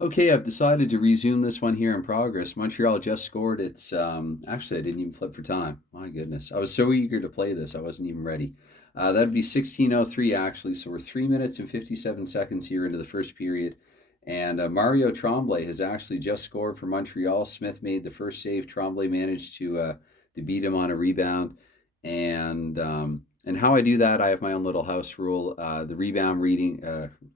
Okay, I've decided to resume this one here in progress. Montreal just scored. It's actually I didn't even flip for time. My goodness, I was so eager to play this, I wasn't even ready. That'd be 16:03 actually. So we're 3 minutes and 57 seconds here into the first period, and Mario Tremblay has actually just scored for Montreal. Smith made the first save. Tremblay managed to beat him on a rebound, and how I do that, I have my own little house rule. The rebound reading.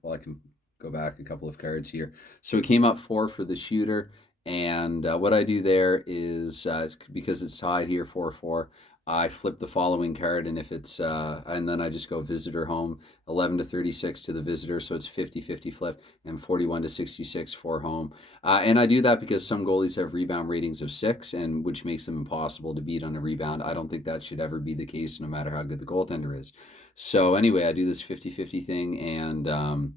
Well, I can go back a couple of cards here. So it came up four for the shooter. And what I do there is because it's tied here 4-4, I flip the following card, and if it's and then I just go visitor home, 11-36 to the visitor, so it's 50-50 flip, and 41-66 for home. And I do that because some goalies have rebound ratings of 6, and which makes them impossible to beat on a rebound. I don't think that should ever be the case, no matter how good the goaltender is. So anyway, I do this 50-50 thing, and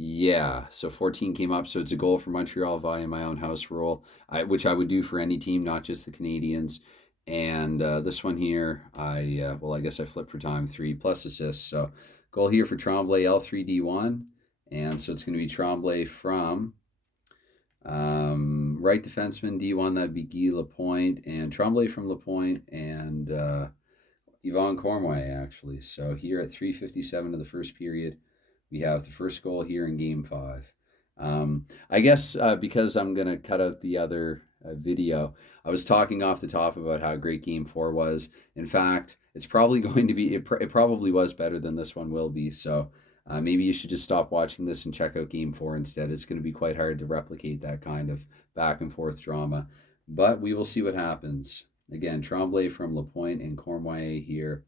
yeah, so 14 came up. So it's a goal for Montreal via my own house rule, which I would do for any team, not just the Canadians. And this one here, I guess I flipped for time, 3 plus assists. So goal here for Tremblay, L3D1. And so it's going to be Tremblay from right defenseman, D1, that'd be Guy Lapointe, and Tremblay from Lapointe, and Yvonne Cornway, actually. So here at 3:57 of the first period, we have the first goal here in Game 5. I guess because I'm going to cut out the other video, I was talking off the top about how great Game 4 was. In fact, it's probably going to be, it probably was better than this one will be. So maybe you should just stop watching this and check out Game 4 instead. It's going to be quite hard to replicate that kind of back and forth drama. But we will see what happens. Again, Tremblay from Lapointe and Cornway here.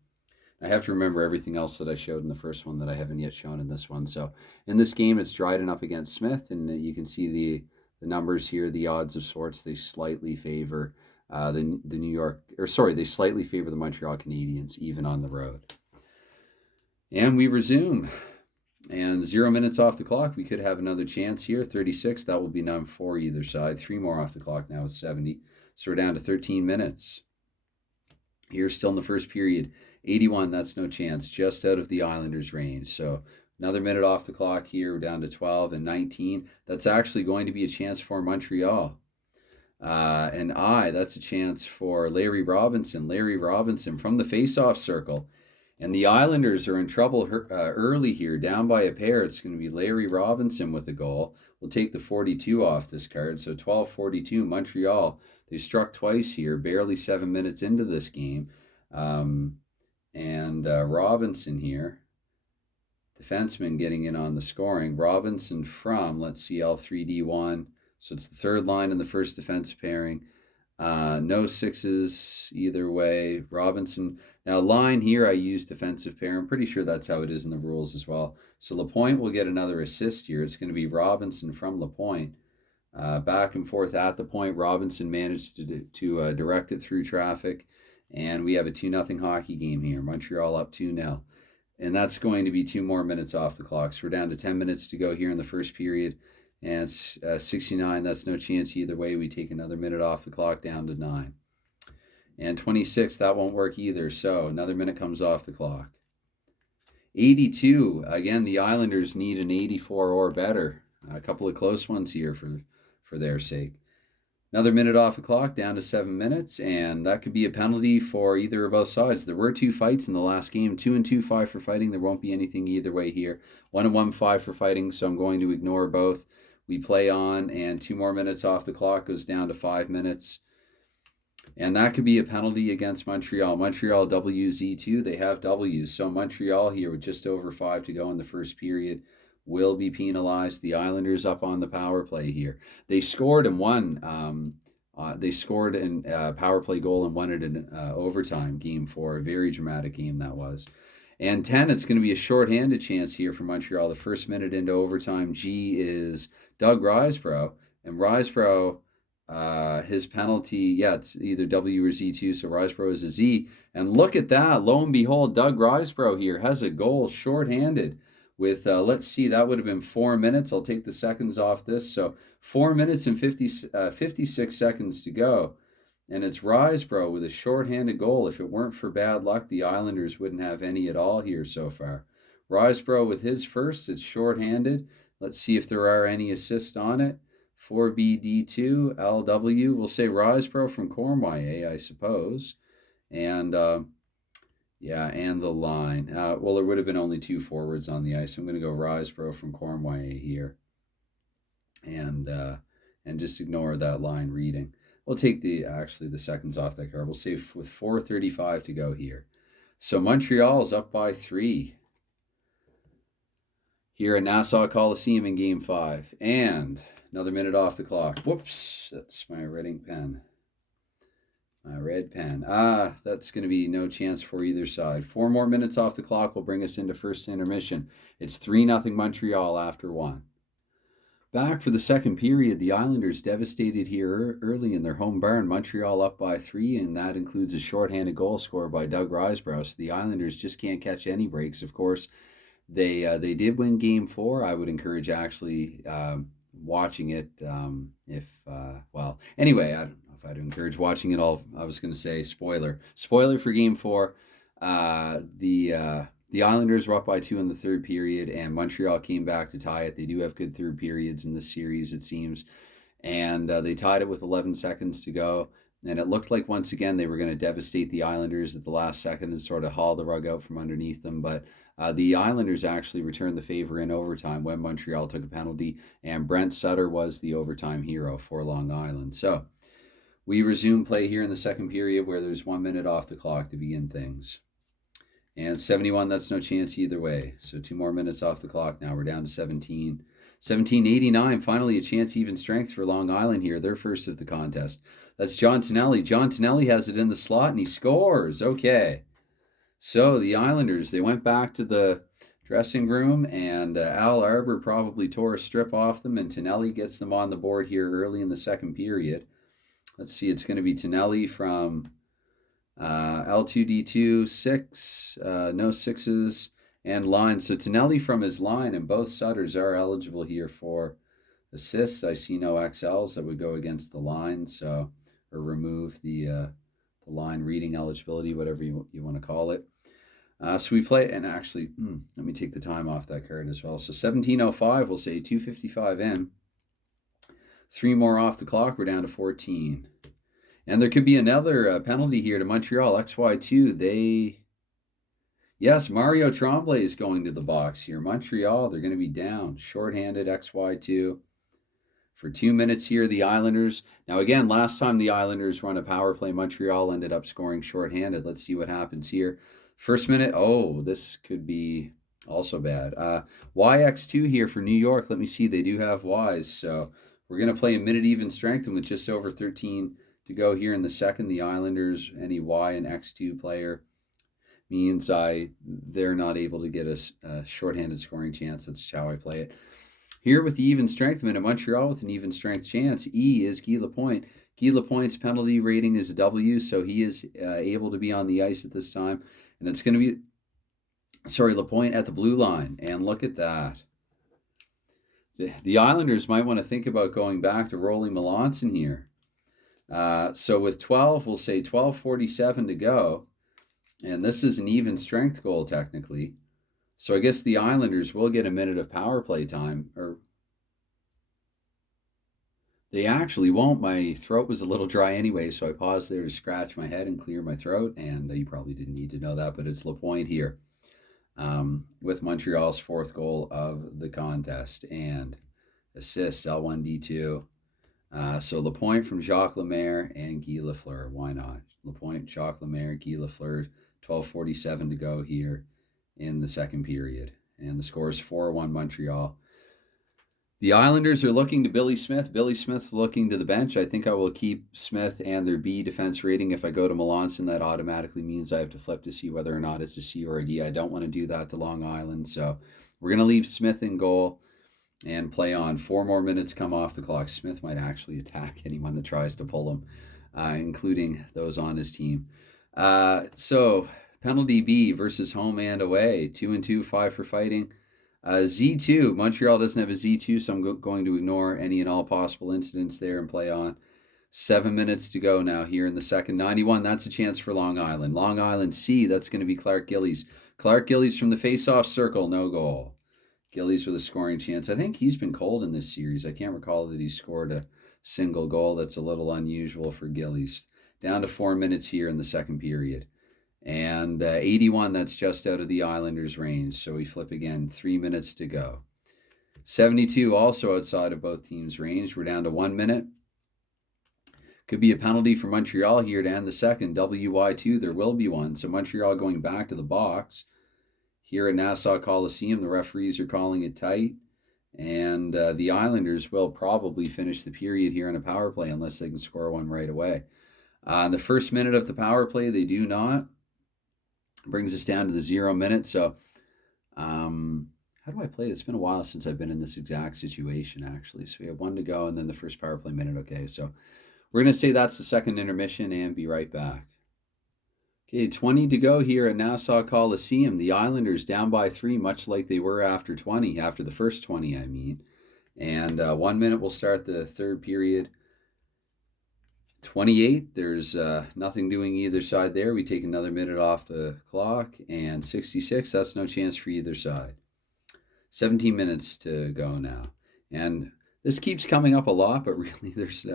I have to remember everything else that I showed in the first one that I haven't yet shown in this one. So in this game, it's Dryden up against Smith, and you can see the numbers here, the odds of sorts. They slightly favor the New York, or sorry, they slightly favor the Montreal Canadiens, even on the road. And we resume. And 0 minutes off the clock. We could have another chance here. 36. That will be none for either side. 3 more off the clock now with 70. So we're down to 13 minutes. Here, still in the first period. 81, that's no chance, just out of the Islanders' range. So another minute off the clock here, we're down to 12 and 19. That's actually going to be a chance for Montreal. That's a chance for Larry Robinson. Larry Robinson from the face-off circle. And the Islanders are in trouble early here, down by a pair. It's going to be Larry Robinson with a goal. We'll take the 42 off this card. So 12-42, Montreal. They struck twice here, barely 7 minutes into this game. Robinson here, defenseman, getting in on the scoring. Robinson from, let's see, L3D1. So it's the third line in the first defense pairing. No sixes either way. Robinson. Now, line here, I use defensive pair. I'm pretty sure that's how it is in the rules as well. So Lapointe will get another assist here. It's going to be Robinson from Lapointe. Back and forth at the point. Robinson managed to direct it through traffic. And we have a 2-0 hockey game here. Montreal up 2-0. And that's going to be 2 more minutes off the clock. So we're down to 10 minutes to go here in the first period. And 69, that's no chance either way. We take another minute off the clock, down to 9. And 26, that won't work either. So another minute comes off the clock. 82, again, the Islanders need an 84 or better. A couple of close ones here for their sake. Another minute off the clock, down to 7 minutes, and that could be a penalty for either or both sides. There were 2 fights in the last game, 2-2, 5 for fighting. There won't be anything either way here. 1-1, 5 for fighting, so I'm going to ignore both. We play on, and 2 more minutes off the clock, goes down to 5 minutes. And that could be a penalty against Montreal. Montreal WZ2, they have W's. So Montreal here with just over 5 to go in the first period will be penalized. The Islanders up on the power play here. They scored and won. They scored a power play goal and won it in overtime, Game 4. A very dramatic game that was. And 10, it's going to be a shorthanded chance here for Montreal. The first minute into overtime, G is Doug Risebrough. And Risebrough, his penalty, it's either W or Z2, so Risebrough is a Z. And look at that. Lo and behold, Doug Risebrough here has a goal shorthanded with, let's see, that would have been 4 minutes. I'll take the seconds off this. So 4 minutes and 56 seconds to go. And it's Risebrough with a shorthanded goal. If it weren't for bad luck, the Islanders wouldn't have any at all here so far. Risebrough with his first. It's shorthanded. Let's see if there are any assists on it. 4BD2 LW. We'll say Riseborough from Cornwall, I suppose. And yeah, and the line. Well, there would have been only 2 forwards on the ice. I'm going to go Riseborough from Cornwall here, and just ignore that line reading. We'll take the seconds off that card. We'll say with 4:35 to go here. So Montreal's up by 3 here at Nassau Coliseum in Game 5, and another minute off the clock. Whoops, that's my red ink pen. My red pen. That's going to be no chance for either side. 4 more minutes off the clock will bring us into first intermission. It's 3-0 Montreal after 1. Back for the second period, the Islanders devastated here early in their home barn. Montreal up by 3, and that includes a shorthanded goal scored by Doug Riseborough. So the Islanders just can't catch any breaks. Of course, they did win Game 4. I would encourage actually watching it. Anyway, I don't know if I'd encourage watching it all. I was going to say spoiler for Game 4. The Islanders were up by 2 in the third period, and Montreal came back to tie it. They do have good third periods in this series, it seems. And they tied it with 11 seconds to go. And it looked like, once again, they were going to devastate the Islanders at the last second and sort of haul the rug out from underneath them. But the Islanders actually returned the favor in overtime when Montreal took a penalty. And Brent Sutter was the overtime hero for Long Island. So we resume play here in the second period, where there's 1 minute off the clock to begin things. And 71, that's no chance either way. So 2 more minutes off the clock now. We're down to 17. 17:89, finally a chance even strength for Long Island here. They're first of the contest. That's John Tonelli. John Tonelli has it in the slot, and he scores. Okay. So the Islanders, they went back to the dressing room, and Al Arbour probably tore a strip off them, and Tonelli gets them on the board here early in the second period. Let's see, it's going to be Tonelli from L2D2, 6, no 6s, and line. So Tonelli from his line, and both Sutters are eligible here for assists. I see no XLs that would go against the line, so, or remove the line reading eligibility, whatever you want to call it. So we play, and actually, let me take the time off that card as well. So 17:05, we'll say 2:55 in. 3 more off the clock, we're down to 14. And there could be another penalty here to Montreal. XY2, yes, Mario Tremblay is going to the box here. Montreal, they're going to be down. Shorthanded XY2 for 2 minutes here, the Islanders. Now, again, last time the Islanders run a power play, Montreal ended up scoring shorthanded. Let's see what happens here. First minute, this could be also bad. YX2 here for New York. Let me see, they do have Ys. So we're going to play a minute even strength, and with just over 13 to go here in the second, the Islanders, any Y and X2 player means they're not able to get a shorthanded scoring chance. That's how I play it. Here with the even strength minute, Montreal with an even strength chance. E is Guy Lapointe. Guy Lapointe's penalty rating is a W, so he is able to be on the ice at this time. And it's going to be, Lapointe at the blue line. And look at that. The Islanders might want to think about going back to Rolling Melanson here. So with 12, we'll say 12:47 to go. And this is an even strength goal, technically. So I guess the Islanders will get a minute of power play time. Or they actually won't. My throat was a little dry anyway, so I paused there to scratch my head and clear my throat. And you probably didn't need to know that, but it's Lapointe here with Montreal's 4th goal of the contest. And assist, L1D2. So Lapointe from Jacques Lemaire and Guy Lafleur. Why not? Lapointe, Jacques Lemaire, Guy Lafleur. 12:47 to go here in the second period. And the score is 4-1 Montreal. The Islanders are looking to Billy Smith. Billy Smith's looking to the bench. I think I will keep Smith and their B defense rating. If I go to Melanson, that automatically means I have to flip to see whether or not it's a C or a D. I don't want to do that to Long Island. So we're going to leave Smith in goal and play on. 4 more minutes come off the clock. Smith might actually attack anyone that tries to pull him, including those on his team. So penalty B versus home and away. 2-2, 5 for fighting. Z2, Montreal doesn't have a Z2, so I'm going to ignore any and all possible incidents there and play on. 7 minutes to go now here in the second. 91, that's a chance for Long Island. Long Island C, that's going to be Clark Gillies. Clark Gillies from the face-off circle, no goal. Gillies with a scoring chance. I think he's been cold in this series. I can't recall that he scored a single goal. That's a little unusual for Gillies. Down to 4 minutes here in the second period. And 81, that's just out of the Islanders' range. So we flip again, 3 minutes to go. 72, also outside of both teams' range. We're down to 1 minute. Could be a penalty for Montreal here to end the second. WY2, there will be one. So Montreal going back to the box. Here at Nassau Coliseum, the referees are calling it tight. And the Islanders will probably finish the period here on a power play unless they can score one right away. In the first minute of the power play, they do not. Brings us down to the 0 minute. So how do I play? It's been a while since I've been in this exact situation, actually. So we have 1 to go and then the first power play minute. Okay, so we're going to say that's the second intermission and be right back. Okay, 20 to go here at Nassau Coliseum. The Islanders down by 3, much like they were after the first 20, I mean. And 1 minute will start the third period. 28, there's nothing doing either side there. We take another minute off the clock. And 66, that's no chance for either side. 17 minutes to go now. And this keeps coming up a lot, but really there's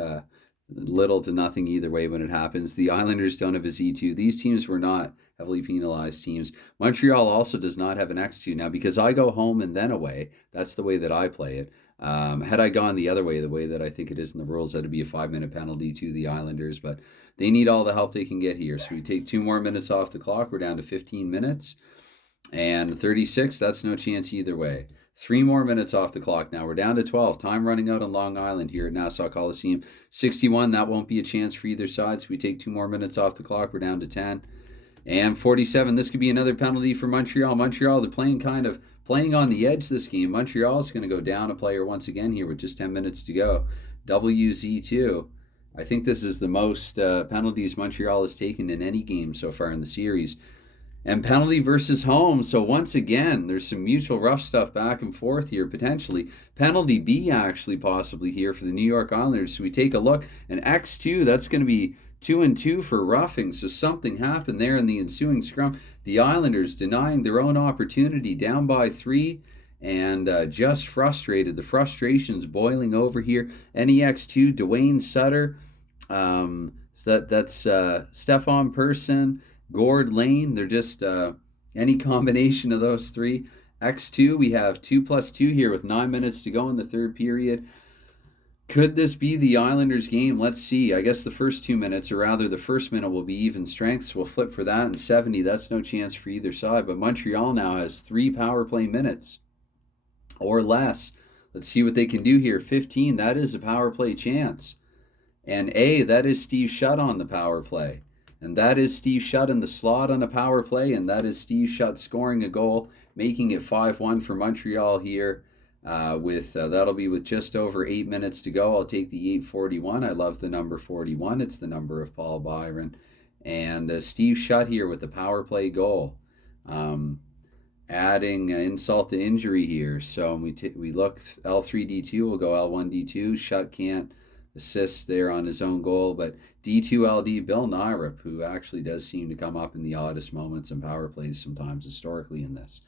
little to nothing either way when it happens. The Islanders don't have a Z2. These teams were not heavily penalized teams. Montreal also does not have an X2. Now, because I go home and then away, that's the way that I play it. Had I gone the other way, the way that I think it is in the rules, that'd be a 5-minute penalty to the Islanders, but they need all the help they can get here. So we take 2 more minutes off the clock. We're down to 15 minutes. And 36, that's no chance either way. 3 more minutes off the clock now. We're down to 12. Time running out on Long Island here at Nassau Coliseum. 61, that won't be a chance for either side. So we take 2 more minutes off the clock. We're down to 10. And 47, this could be another penalty for Montreal. Montreal, they're playing on the edge this game. Montreal is going to go down a player once again here with just 10 minutes to go. WZ2. I think this is the most penalties Montreal has taken in any game so far in the series. And penalty versus home. So once again, there's some mutual rough stuff back and forth here, potentially. Penalty B, actually, possibly here for the New York Islanders. So we take a look. And X2, that's going to be 2-2 for roughing. So something happened there in the ensuing scrum. The Islanders denying their own opportunity, down by 3. And just frustrated. The frustration's boiling over here. NEX2, Dwayne Sutter. So that's Stefan Persson. Gord Lane, they're just any combination of those 3. X2, we have 2+2 here with 9 minutes to go in the third period. Could this be the Islanders game? Let's see. I guess the first 2 minutes, or rather the first minute, will be even strength. So we'll flip for that. And 70, that's no chance for either side. But Montreal now has 3 power play minutes or less. Let's see what they can do here. 15, that is a power play chance. And A, that is Steve Shutt on the power play. And that is Steve Shutt in the slot on a power play, and that is Steve Shutt scoring a goal, making it 5-1 for Montreal here. That'll be with just over 8 minutes to go. I'll take the 841. I love the number 41. It's the number of Paul Byron. And Steve Shutt here with the power play goal. Adding insult to injury here. So we look L3D2. We'll go L1D2. Shutt can't assist there on his own goal, but D2LD Bill Nyrup, who actually does seem to come up in the oddest moments and power plays sometimes historically in this.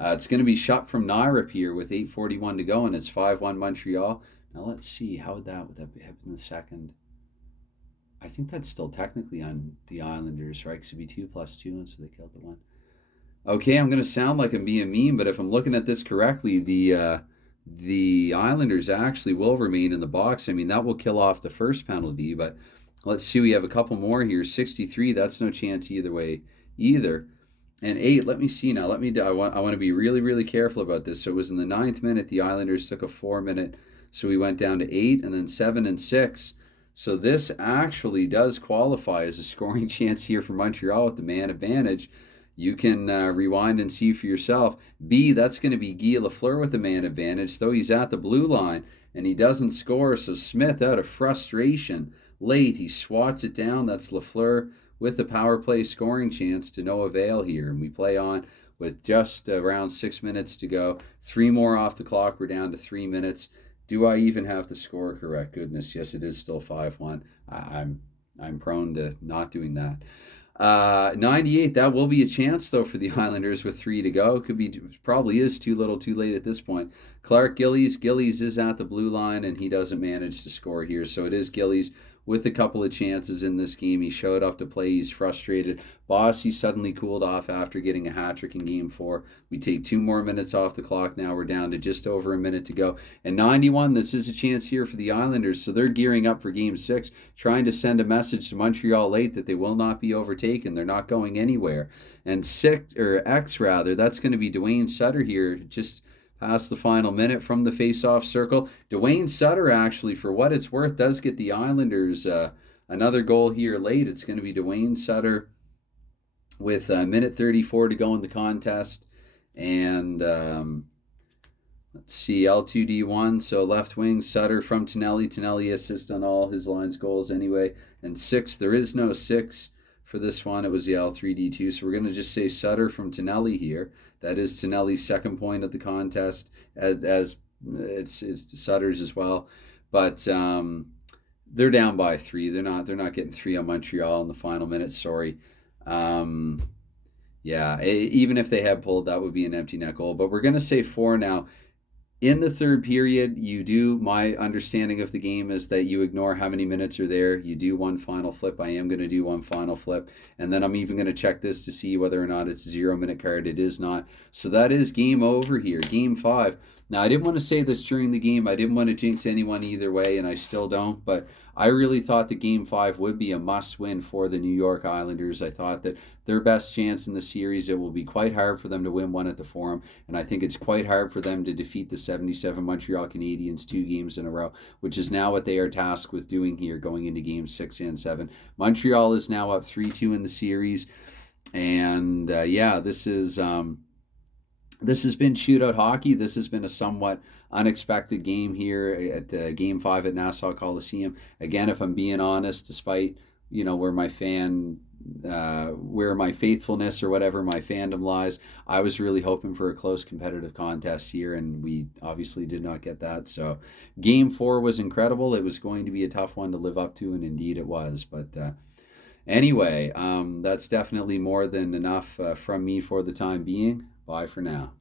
It's going to be shot from Nyrup here with 8:41 to go, and it's 5-1 Montreal. Now let's see, how would that happen in the second? I think that's still technically on the Islanders, right? Because it'd be 2+2, and so they killed the 1. Okay, I'm going to sound like I'm being mean, but if I'm looking at this correctly, the Islanders actually will remain in the box. I mean, that will kill off the first penalty, but let's see. We have a couple more here. 63, that's no chance either way either. And 8, let me see now. I want to be really, really careful about this. So it was in the 9th minute, the Islanders took a 4-minute. So we went down to 8, and then 7 and 6. So this actually does qualify as a scoring chance here for Montreal with the man advantage. You can rewind and see for yourself. B, that's going to be Guy Lafleur with the man advantage, though he's at the blue line, and he doesn't score. So Smith, out of frustration, late, he swats it down. That's Lafleur with the power play scoring chance to no avail here. And we play on with just around 6 minutes to go. 3 more off the clock. We're down to 3 minutes. Do I even have the score correct? Goodness, yes, it is still 5-1. I'm prone to not doing that. 98. That will be a chance though for the Islanders with 3 to go. Could be, probably is too little, too late at this point. Clark Gillies. Gillies is at the blue line and he doesn't manage to score here. So it is Gillies with a couple of chances in this game. He showed up to play. He's frustrated. Bossy suddenly cooled off after getting a hat trick in game 4. We take 2 more minutes off the clock now. We're down to just over a minute to go. And 91, this is a chance here for the Islanders. So they're gearing up for game 6, trying to send a message to Montreal late that they will not be overtaken. They're not going anywhere. And X rather, that's going to be Dwayne Sutter here, just past the final minute from the face-off circle. Dwayne Sutter, actually, for what it's worth, does get the Islanders another goal here late. It's going to be Dwayne Sutter with a minute 34 to go in the contest. And let's see, L2D1, so left wing, Sutter from Tonelli. Tonelli assists on all his lines goals anyway. And 6, there is no 6 for this one. It was the L3D2. So we're going to just say Sutter from Tonelli here. That is Tonelli's second point of the contest, as it's Sutter's as well. But they're down by 3. They're not getting 3 on Montreal in the final minute. Sorry. Yeah, even if they had pulled, that would be an empty net goal. But we're going to say 4 now. In the third period, my understanding of the game is that you ignore how many minutes are there. You do one final flip. I am going to do one final flip. And then I'm even going to check this to see whether or not it's a 0-minute card. It is not. So that is game over here, game 5. Now, I didn't want to say this during the game. I didn't want to jinx anyone either way, and I still don't. But I really thought that game 5 would be a must-win for the New York Islanders. I thought that their best chance in the series, it will be quite hard for them to win one at the Forum. And I think it's quite hard for them to defeat the 77 Montreal Canadiens 2 games in a row, which is now what they are tasked with doing here going into games 6 and 7. Montreal is now up 3-2 in the series. And, this is... This has been shootout hockey. This has been a somewhat unexpected game here at Game 5 at Nassau Coliseum. Again, if I'm being honest, despite, where my faithfulness or whatever my fandom lies, I was really hoping for a close competitive contest here, and we obviously did not get that. So Game 4 was incredible. It was going to be a tough one to live up to, and indeed it was. But anyway, that's definitely more than enough from me for the time being. Bye for now.